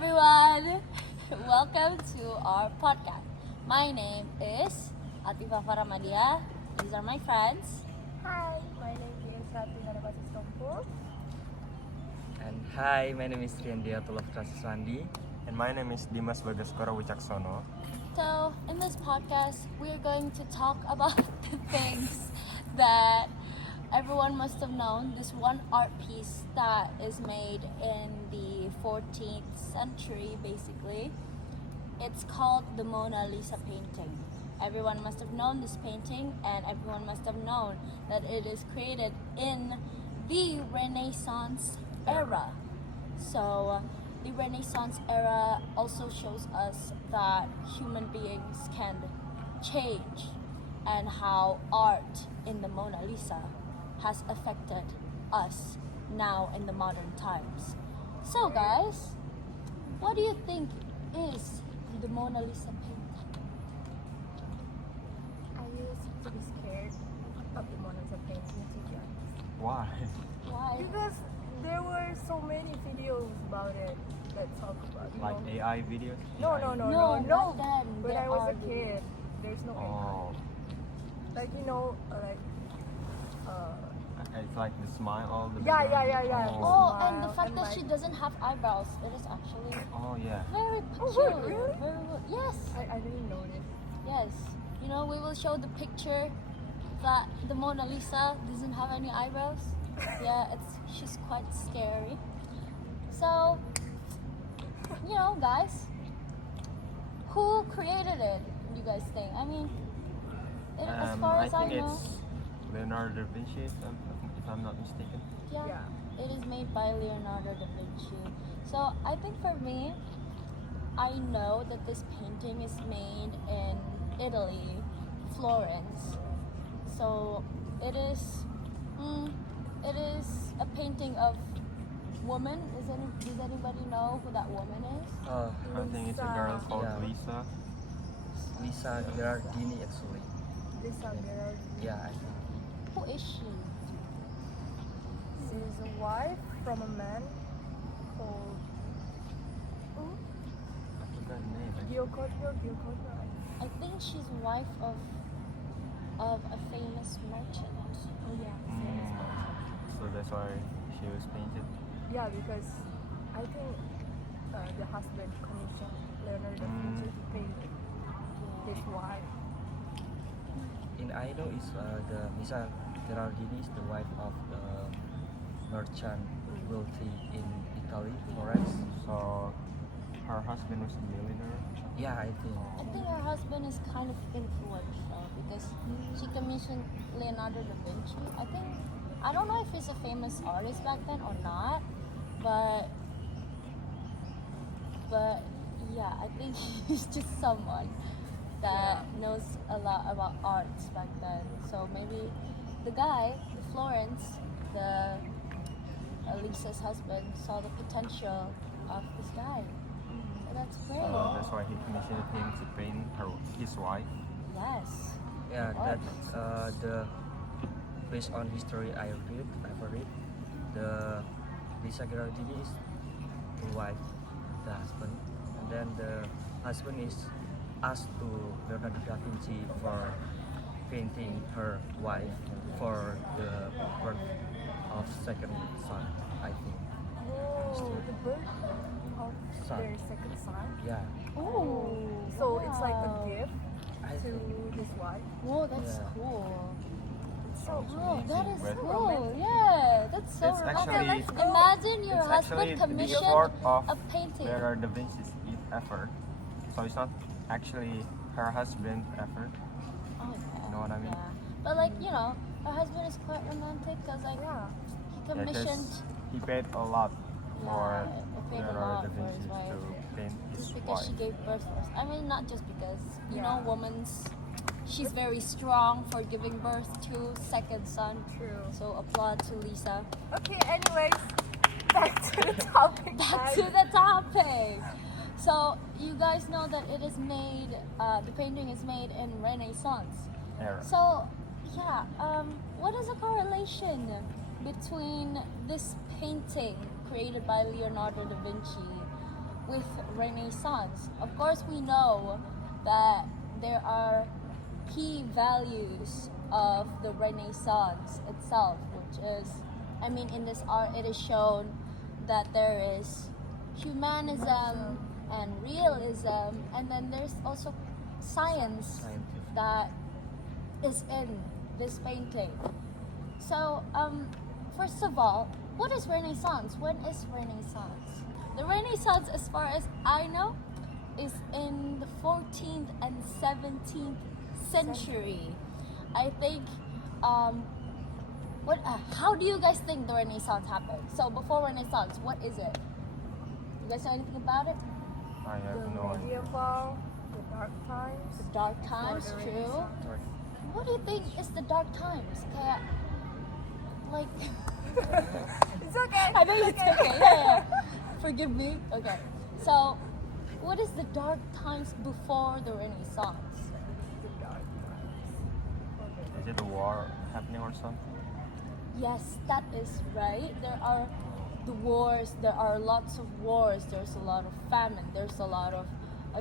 everyone. Welcome to our podcast. My name is Atifa Faramadia. These are my friends. Hi, my name is Ratu Nanabasis Tompo. And hi, my name is Triandiatullah Kasiswandi. And my name is Dimas Bagaskara Wicaksono. So, in this podcast, we're going to talk about the things that everyone must have known. This one art piece that is made in the 14th century, basically. It's called the Mona Lisa painting. Everyone must have known this painting, and everyone must have known that it is created in the Renaissance era. So, the Renaissance era also shows us that human beings can change and how art in the Mona Lisa has affected us now in the modern times. So guys, what do you think is the Mona Lisa painting? I used to be scared of the Mona Lisa painting, to be honest. Why? Why? Because there were so many videos about it that talk about it. Like AI videos? No, AI. No, back then, When there I was are a kid, there's no Oh, AI. Like, it's like the smile all the Yeah, background. yeah, yeah, yeah. Oh, and the Wow, fact and that like- she doesn't have eyebrows, it is actually Oh, yeah. very Oh, peculiar. really? Very good. Yes. I didn't notice. Yes, you know, we will show the picture that the Mona Lisa doesn't have any eyebrows. Yeah, she's quite scary. So, you know, guys, who created it? You guys think? I mean, as far I as I think know, it's Leonardo da Vinci, if I'm not mistaken. yeah, Yeah. it is made by Leonardo da Vinci. So I think for me, I know that this painting is made in Italy, Florence. So it is a painting of woman. Does anybody know who that woman is? I think it's a girl called Yeah. Lisa. Lisa Gherardini actually. Lisa Gherardini. Yeah, I think. Who is she? She's a wife from a man called I forgot the name. actually. Giacomo. I think she's wife of a famous merchant. Oh yeah. So that's why she was painted. Yeah, because I think the husband commissioned Leonardo da Vinci to paint his wife. In I know is the Lisa Gherardini is the wife of the merchant wealthy in Italy, Florence. So her husband was a millionaire. Yeah, I think. I think her husband is kind of influential because she commissioned Leonardo da Vinci. I don't know if he's a famous artist back then or not, but yeah, I think he's just someone that knows a lot about arts back then. So maybe the guy, the Florence, the Lisa's husband, saw the potential of this guy. So that's great. So that's why he commissioned him to paint his wife. Yes. Yeah, Oh. that's the based on history I've read. The Lisa Gherardini is the wife, the husband, and then the husband is asked to Leonardo da Vinci for painting her wife for the birth of second son, I think. Oh, the birth of Son. their second son. Yeah. Oh. So it's like a wow. gift I to think. his wife. Whoa, that's Yeah. cool. So Oh, that is But- cool. Yeah, that's so It's romantic. actually- Let's imagine your It's actually husband the commissioned effort of a painting. Leonardo da Vinci's effort. So it's not actually her husband's effort. Oh, yeah. You know what I mean? Yeah. But like, you know, her husband is quite romantic because like yeah. he Yeah, 'cause commissioned he paid a lot for he paid a Leonardo lot da for his Vinci wife. to paint his Just because wife. she gave birth first. I mean, not just because, you know, Yeah. she's very strong for giving birth to second son. True. So applaud to Lisa. Okay, anyways, back to the topic. Back guys. to the topic. So you guys know that it is made. The painting is made in Renaissance. Era. So yeah, what is the correlation between this painting created by Leonardo da Vinci with Renaissance? Of course, we know that there are key values of the Renaissance itself, which is, I mean, in this art, it is shown that there is humanism and realism, and then there's also science Scientific. that is in this painting. So, first of all, what is Renaissance? When is Renaissance? The Renaissance, as far as I know, is in the 14th and 17th century. I think, how do you guys think the Renaissance happened? So, before Renaissance, what is it? You guys know anything about it? I The have no idea. medieval, the dark times. The dark times, the true. Renaissance. Sorry. What do you think is the dark times? Kaya, like, It's okay. I know it's okay. Yeah. Forgive me. Okay. So, what is the dark times before the Renaissance? The dark times. Okay. Is it a war happening or something? Yes, that is right. There are the wars. There are lots of wars. There's a lot of famine. There's a lot of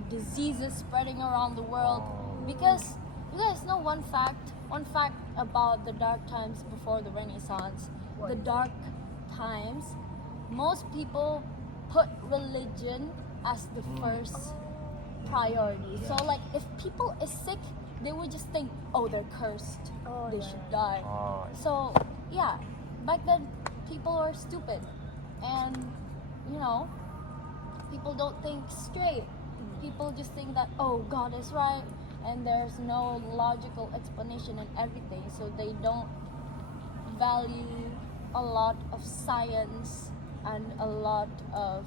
diseases spreading around the world. Because you guys know one fact. One fact about the dark times before the Renaissance. What? The dark times, most people put religion as the first priority. So like if people is sick, they would just think, oh, they're cursed. Oh, They yeah. should die. Oh, I see. So yeah, back then people are stupid, and you know, people don't think straight. People just think that, oh, God is right, and there's no logical explanation and everything. So they don't value a lot of science and a lot of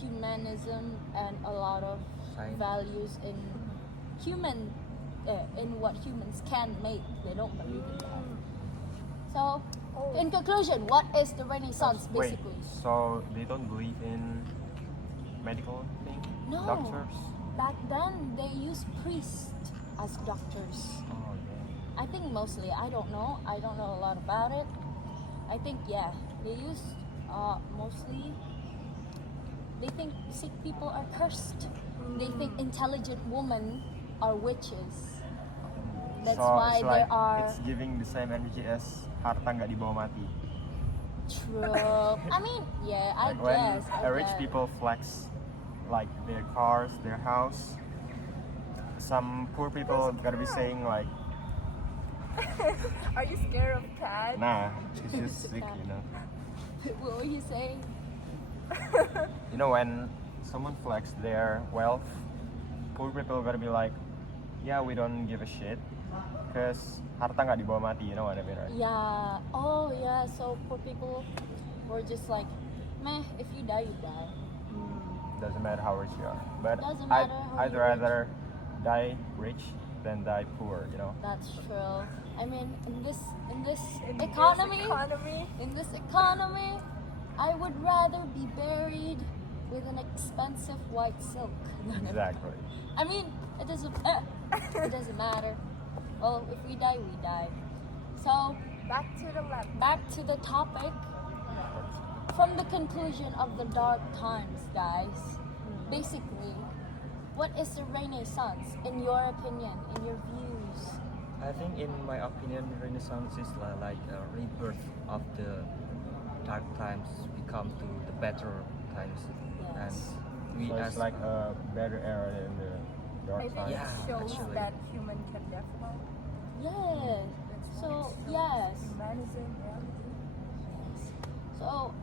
humanism and a lot of Science. values in human in what humans can make. They don't believe in that. So, Oh. in conclusion, what is the Renaissance Wait, basically? so they don't believe in medical thing? No. Doctors? Back then, they used priests as doctors. Oh, yeah. I think mostly. I don't know. I don't know a lot about it. I think yeah, they use mostly. They think sick people are cursed. They think intelligent women are witches. That's so why it's there like are it's giving the same energy as harta nggak dibawa mati. true. I mean, yeah, I Like when guess. I rich guess. people flex like their cars, their house, some poor people gotta be saying like, Are you scared of cats? nah, it's just sick, you know. What were you saying? You know, when someone flex their wealth, poor people gotta be like, yeah, we don't give a shit, cause harta nggak dibawa mati, you know what I mean, right? Yeah. Oh, yeah. So poor people were just like, meh. If you die, you die. Doesn't matter how rich you are, but Doesn't I'd, matter how I'd you're rich. rather die rich than die poor, you know. That's true. I mean, in this In economy, this economy, in this economy, I would rather be buried with an expensive white silk. Exactly. I mean, it doesn't matter. Well, if we die, we die. So back to the left. back to the topic. From the conclusion of the dark times, guys. Basically, what is the Renaissance in your opinion, in your views? I think, in my opinion, Renaissance is like a rebirth of the dark times. We come to the better times, Yes. and we So as it's like a better era than the I dark think times. Yeah, it shows actually. that human can develop. Yes. That's So, what it shows. yes. Humanism, yeah. So,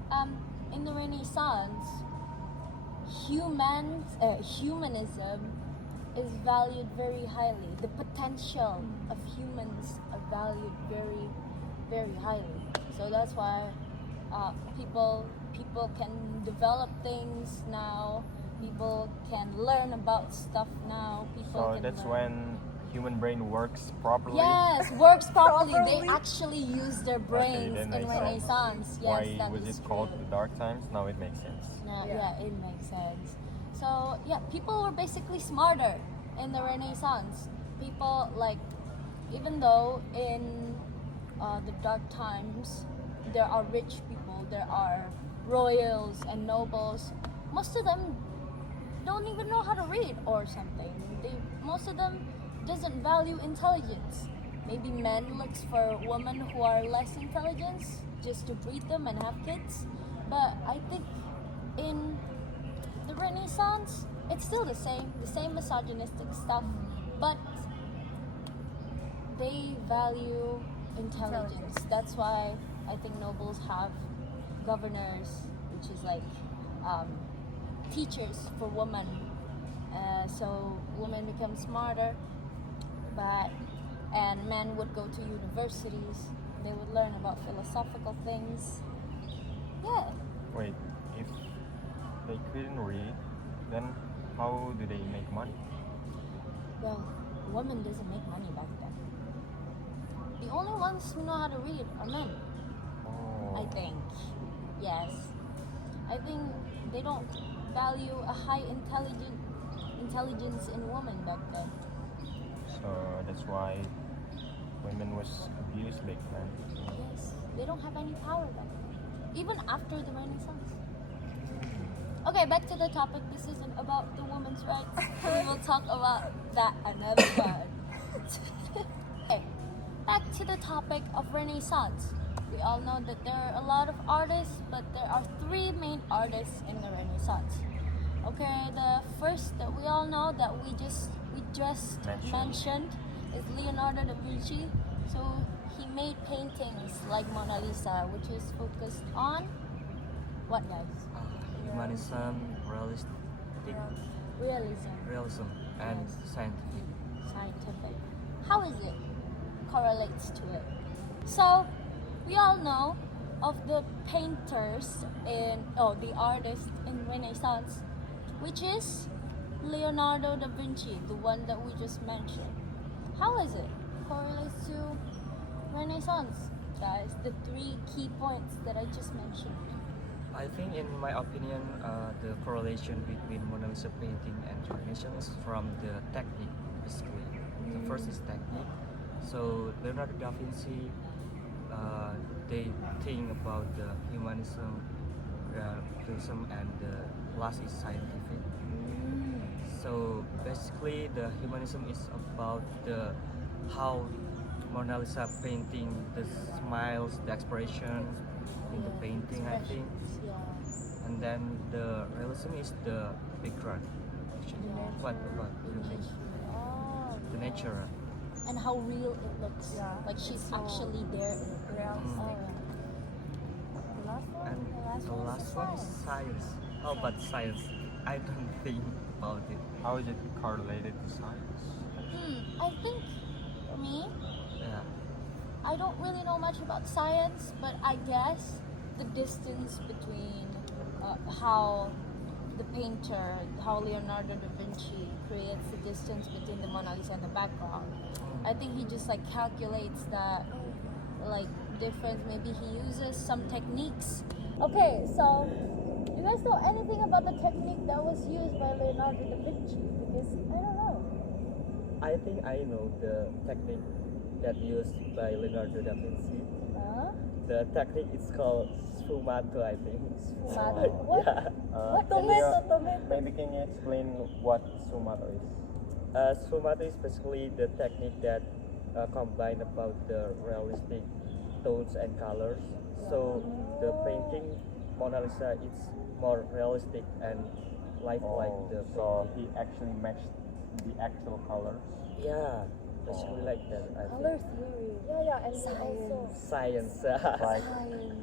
in the Renaissance, humanism is valued very highly. The potential of humans are valued very, very highly. So that's why people can develop things now. People can learn about stuff now. People So can that's learn. when human brain works properly. Yes, works properly. They Properly. actually use their Okay, brains that in makes sense. Renaissance. Yes, Why that was is it called true. the dark times? Now it makes sense. Yeah, Yeah. yeah, it makes sense. So yeah, people were basically smarter in the Renaissance. People like, even though in the dark times there are rich people, there are royals and nobles, most of them don't even know how to read or something. Most of them doesn't value intelligence. Maybe men looks for women who are less intelligent just to breed them and have kids. But I think in the Renaissance, it's still the same misogynistic stuff, but they value intelligence. That's why I think nobles have governors, which is like teachers for women. So women become smarter, and men would go to universities. They would learn about philosophical things. Yeah. Wait, if they couldn't read, then how do they make money? Well, women doesn't make money back then. The only ones who know how to read are men, Oh. I think. Yes. I think they don't value a high intelligence in women back then. So that's why women was abused back then. Yes. They don't have any power back then. Even after the Renaissance. Okay, back to the topic. This isn't about the women's rights. We will talk about that another time. Okay, back to the topic of Renaissance. We all know that there are a lot of artists, but there are three main artists in the Renaissance. Okay, the first that we all know that we just mentioned is Leonardo da Vinci. So he made paintings like Mona Lisa, which is focused on what, guys? Humanism, realism, and scientific. Scientific. How is it correlates to it? So we all know of the painters the artists in Renaissance, which is Leonardo da Vinci, the one that we just mentioned. How is it correlates to Renaissance, guys? The three key points that I just mentioned. I think, in my opinion, the correlation between Mona Lisa painting and Renaissance is from the technique, basically. The first is technique. So Leonardo da Vinci, they think about the humanism, realism, and the last is scientific. So basically, the humanism is about how Mona Lisa painting the smiles, the expression in the painting, I think. Yeah. And then the realism is the background. What about the nature? Oh, The nature. and how real it looks. Yeah, Like she's so actually there. realistic. Oh, The last one? And the last one is science. How about science? I don't think about it. How is it correlated to science? I think for me, Yeah. I don't really know much about science, but I guess the distance between how the painter, how Leonardo da Vinci creates the distance between the Mona Lisa and the background. I think he just like calculates that like difference. Maybe he uses some techniques. Okay, so do you guys know anything about the technique that was used by Leonardo da Vinci? Because I don't know. I think I know the technique that used by Leonardo da Vinci. The technique is called sfumato, I think. Sfumato? What? Yeah. What? Tomato. Maybe can you explain what sumato is? Sfumato is basically the technique that combine about the realistic tones and colors. So the painting Mona Lisa is more realistic and lifelike. The So he actually matched the actual colors. yeah, basically like that. I Color think. theory. Yeah, and he also Science. Like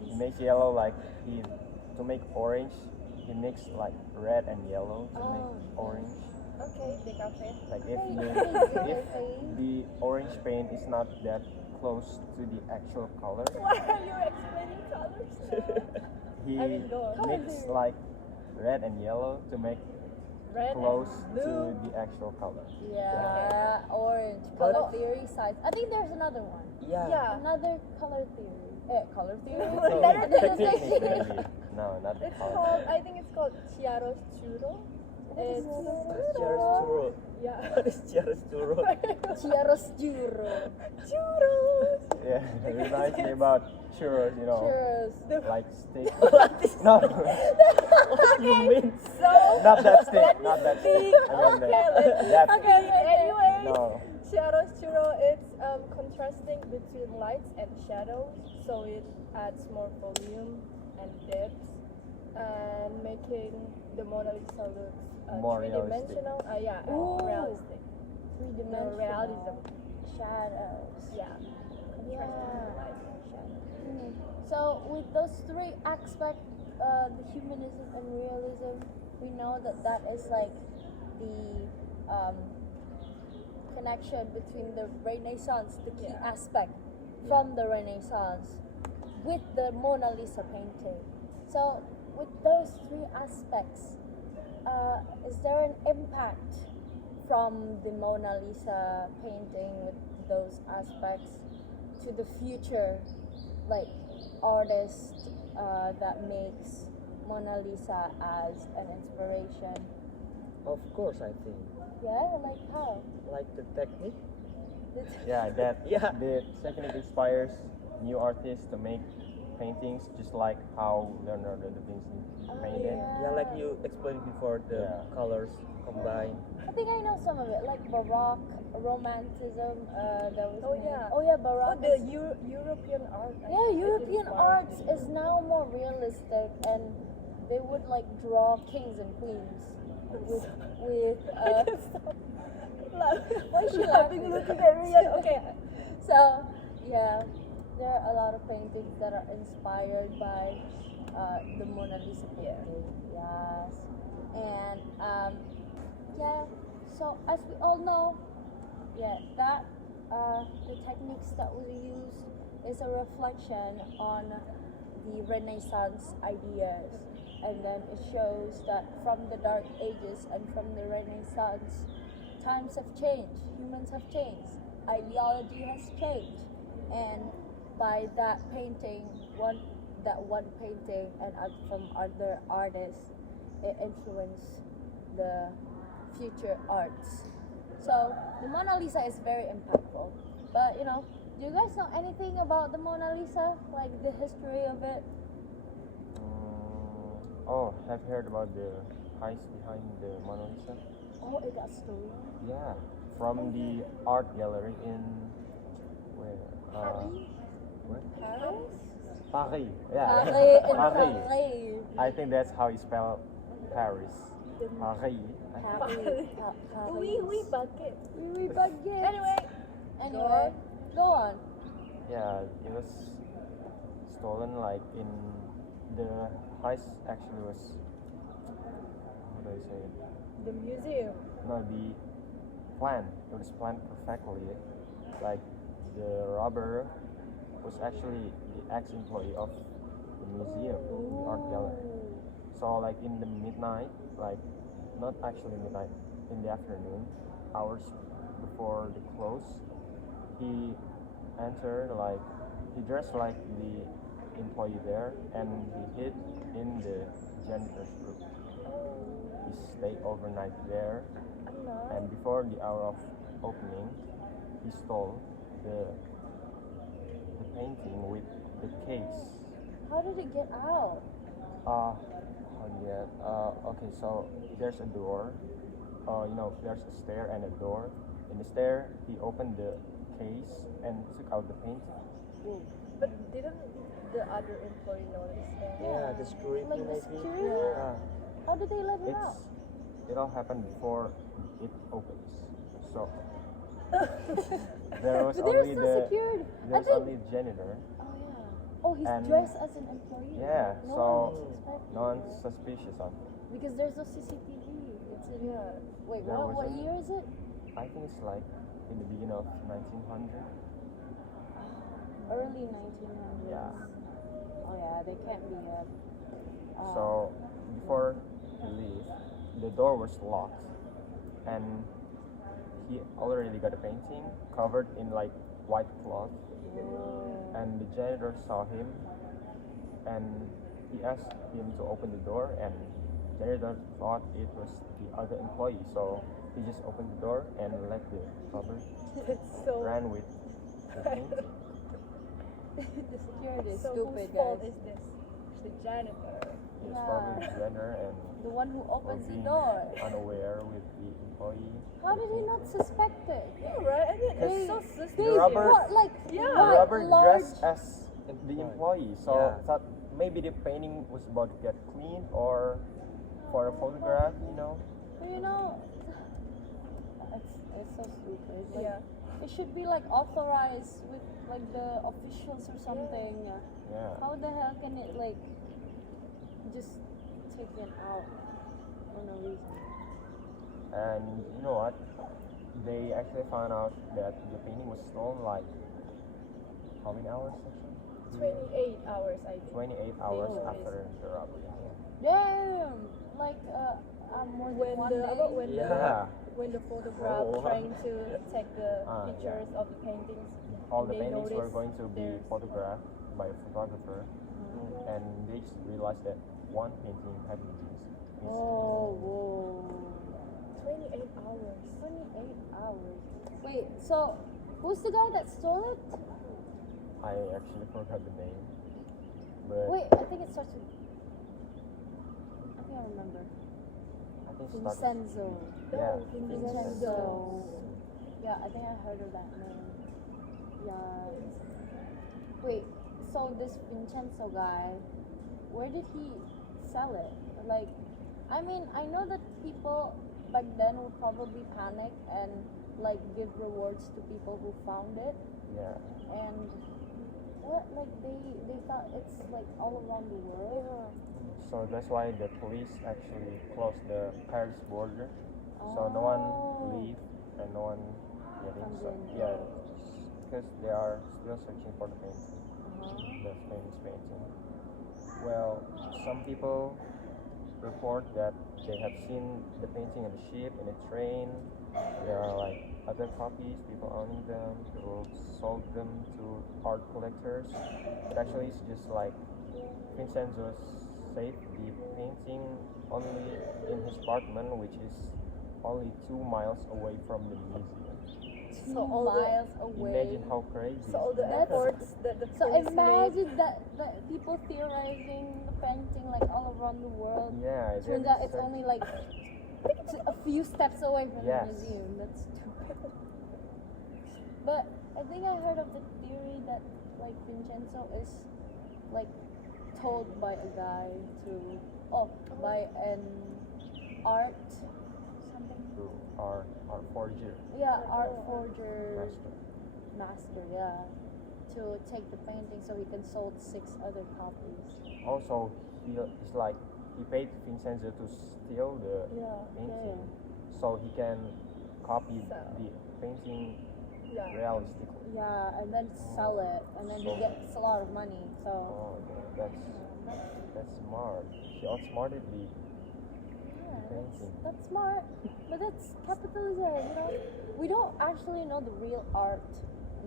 he makes yellow, like to make orange, he mixed like red and yellow to make orange. okay, decafe. Like if the orange paint is not that close to the actual color, Why are you explaining colors? he I mean, go on. mixed like red and yellow to make Red close and to blue. the actual color. Yeah, orange. Color theory science. I think there's another one. Yeah. Another color theory. Color theory? Letter Technique maybe. No, not It's color. called, I think it's called chiaroscuro. It's Chiaroscuro. yeah. What is chiaroscuro? Chiaroscuro. Churros. Yeah, it reminds me about churros, you know, Churros. like steak. No, What you mean? So not that steak, not that steak. I mean, okay, that, anyway. no. Chiaroscuro, it's contrasting between lights and shadows, so it adds more volume and depth, and making the Mona Lisa look More realistic. three-dimensional. Yeah, Ooh. realistic. Three-dimensional. Realism. Shadows. Yeah. Contrasting Yeah. lights and shadows. So with those three aspects, the humanism and realism, we know that that is like the connection between the Renaissance, the key Yeah. aspect from the Renaissance, with the Mona Lisa painting. So with those three aspects, is there an impact from the Mona Lisa painting with those aspects to the future, like artist that makes Mona Lisa as an inspiration? Of course, I think. Yeah, like how? Like the technique. Yeah, that Yeah. the technique inspires new artists to make paintings just like how Leonardo da Vinci painted. yeah. Yeah, like you explained before, the Yeah. colors combined. I think I know some of it, like Baroque, Romanticism. That was Oh, made- yeah. Oh yeah, Oh, Baroque. the is- European art. I yeah, think it European inspired arts you. is now more realistic, and they would like draw kings and queens with Why is she laughing? Looking at me. Like, okay. So yeah, there are a lot of paintings that are inspired by the Mona Lisa painting. Yes, and yeah. So as we all know, yeah, that the techniques that we use is a reflection on the Renaissance ideas, and then it shows that from the Dark Ages and from the Renaissance, times have changed, humans have changed, ideology has changed, and by that painting, one painting and from other artists, it influenced the future arts. So the Mona Lisa is very impactful. But you know, do you guys know anything about the Mona Lisa, like the history of it? Oh, have you heard about the heist behind the Mona Lisa? Oh, it got stolen. Yeah, from the art gallery in where? What? Paris? Paris. Yeah. Paris in Paris. Paris. I think that's how you spell Paris. Paris. Paris. Oui, bucket. Oui, baguette. Anyway, Go on. Yeah, it was stolen like in the heist actually was, how do I say it? the museum. No, the plan. It was planned perfectly. Like the robber was actually the ex-employee of the museum, the art gallery. So like in the midnight, like not actually midnight, in the afternoon, hours before the close, he entered like he dressed like the employee there, and he hid in the janitor's room. He stayed overnight there, and before the hour of opening, he stole the painting with the case. How did it get out? Okay, so there's a door. There's a stair and a door. In the stair, he opened the case and took out the painting. But didn't the other employee notice that? Yeah, the security Like the maybe. security? Ah, How did they let it out? It all happened before it opens. So there was But there's only no the security. I there's think. only the janitor. Oh yeah. Oh, he's And- dressed as an employee. Yeah, No so one was suspected. no one's suspicious of it. Because there's no CCTV. It's in. Wait, There what wasn't. year is it? I think it's like in the beginning of 1900. Early 1900s. Yeah. Oh yeah, they can't be yet. So before he leave, the door was locked, and he already got a painting covered in like white cloth. And the janitor saw him, and he asked him to open the door, and janitor janitor thought it was the other employee, so he just opened the door and let the robber It's so. ran with the painting. The security is So stupid, whose fault guys. is this? The janitor. He was Yeah. probably the janitor and The one who for opens the being door. unaware with the employee. How did he not suspect it? Yeah, right? I mean, Because it's so They suspicious. rubber- what, like Yeah. The what robber large? dressed as the employee, so Yeah. thought maybe the painting was about to get cleaned or for a photograph, you know. But it's so stupid. Like, Yeah. it should be like authorized with like the officials or something. Yeah. How the hell can it like just taken out for no reason? And you know what? They actually found out that the painting was stolen like how many hours actually? 28 hours, I think. 28 hours Oh. after the robbery. Damn! Like more than When one the day. about when Yeah. when the photograph Oh. trying to take the Ah, yeah. pictures of the paintings, All the they paintings were noticed going to be there's- photographed by a photographer, and they just realized that one painting had been missing. Oh, whoa. 28 hours. 28 hours. Wait, so who's the guy that stole it? I actually forgot the name, but Wait, I think it starts with. I think I remember. I think it started- Vincenzo. Yeah, No, Vincenzo. Yeah, I think I heard of that name. Yeah. Wait, so this Vincenzo guy, where did he sell it? Like, I mean, I know that people back then would probably panic and like give rewards to people who found it, Yeah. and what like they thought it's like all around the world. Yeah. So that's why the police actually closed the Paris border, so no one Oh. leave and no one get in. Comes So, in. yeah, because they are still searching for the painting, Uh-huh. the famous painting. Well, some people report that they have seen the painting on the ship, in a train. There are like other copies, people owning them, people sold them to art collectors. But actually, it's just like Vincenzo saved the painting only in his apartment, which is only 2 miles away from the museum. So all the- miles away. Imagine how crazy. So all the That's- efforts that the So police imagine that people theorizing the painting like all around the world. Yeah, they Turns have out it's searched- only like a few steps away from Yes. the museum. That's stupid. But I think I heard of the theory that like Vincenzo is like told by a guy to by an art something. to our forger Yeah, art forger master. master, yeah. To take the painting so he can sold 6 other copies. Also, it's like he paid Vincenzo to steal the Yeah. painting, so he can copy Sell. the painting Yeah. realistically. Yeah, and then sell it, and then he So- gets a lot of money. So Oh, that's smart. He outsmarted the yeah, painting. that's smart. But that's capitalism, you know. We don't actually know the real art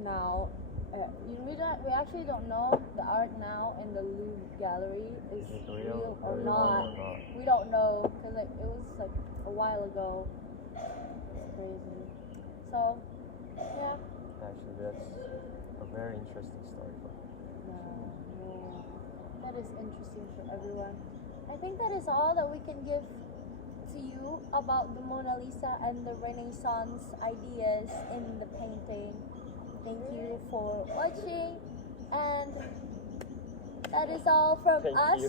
now. We actually don't know the art now in the Louvre gallery is Is it real the or real not. one or not? We don't know because like, it was like a while ago. It's crazy. So yeah. Actually, that's a very interesting story. Yeah, that is interesting for everyone. I think that is all that we can give to you about the Mona Lisa and the Renaissance ideas in the painting. Thank you for watching, and that is all from us.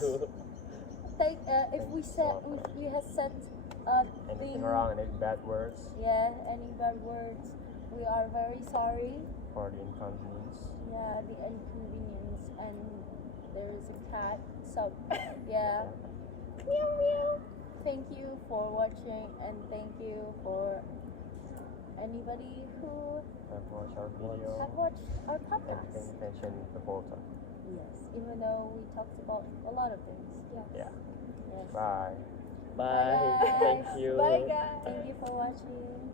If we said if we have said Anything thing, wrong and any bad words yeah, any bad words, we are very sorry. for the inconvenience. Yeah, the inconvenience, and there's a cat. So, yeah. Meow meow. Thank you for watching, and thank you for anybody who Have watched our video have watched our and podcast. paying attention the whole time. Yes, even though we talked about a lot of things. Yeah. Yeah. Yes. Bye. Bye. Bye. Thank you. Bye, guys. Thank you for watching.